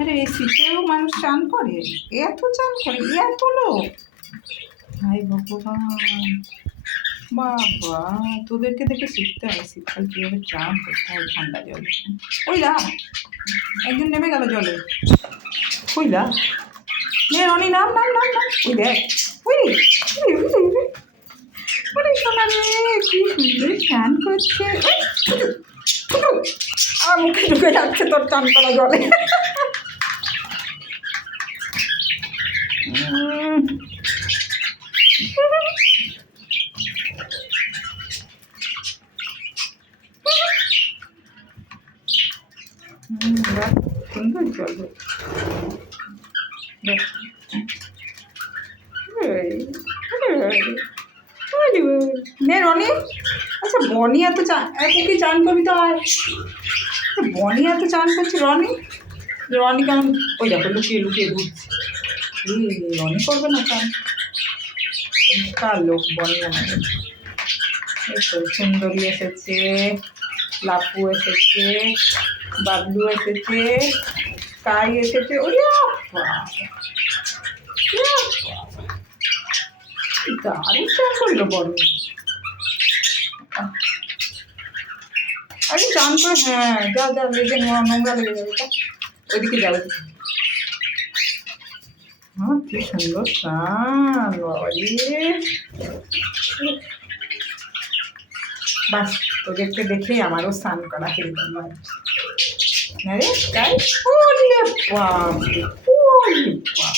আরে এই শীতেও মানুষ চান করে, এত চান করে, এত লোক, হাই ভগবান, বাবা তোদেরকে দেখে শিখতে হয় শীতকাল কীভাবে চান করতে হয় ঠান্ডা জলে। ওইলা একজন নেমে গেল জলে, ওইলা নে রনি নাম নাম নাম নাম, ওই দেখ ওই ওরে সোনা রে, কি সুন্দর চান করছে, আমার মুখে ঢুকে যাচ্ছে তোর চান করা জলে। সুন্দর জল নে রনি। আচ্ছা বনি এত চান, কি চান করবি তো আর বনি এত চান করছে রনি, রনি কেমন ওই দেখো লুকিয়ে লুকিয়ে ঘুরছে, রনি করবে না চান, কার লোক বনি আমাদের। এই তো সুন্দরী এসেছে, লাপু এসেছে, বাবলু এসেছে, কাই এসেছে, ওরে দারুণ চান করলো বনি। আরে চান করে, হ্যাঁ যা যা লেগে নোংরা লেগে যাবে, তা ওইদিকে যাবে। হ্যাঁ কি সুন্দর চান বাবারে, বাস তোদেরকে দেখে আমারও স্নান করা হয়ে গেল। আরে তাই, ওরে বাপ, ওরে বাপ।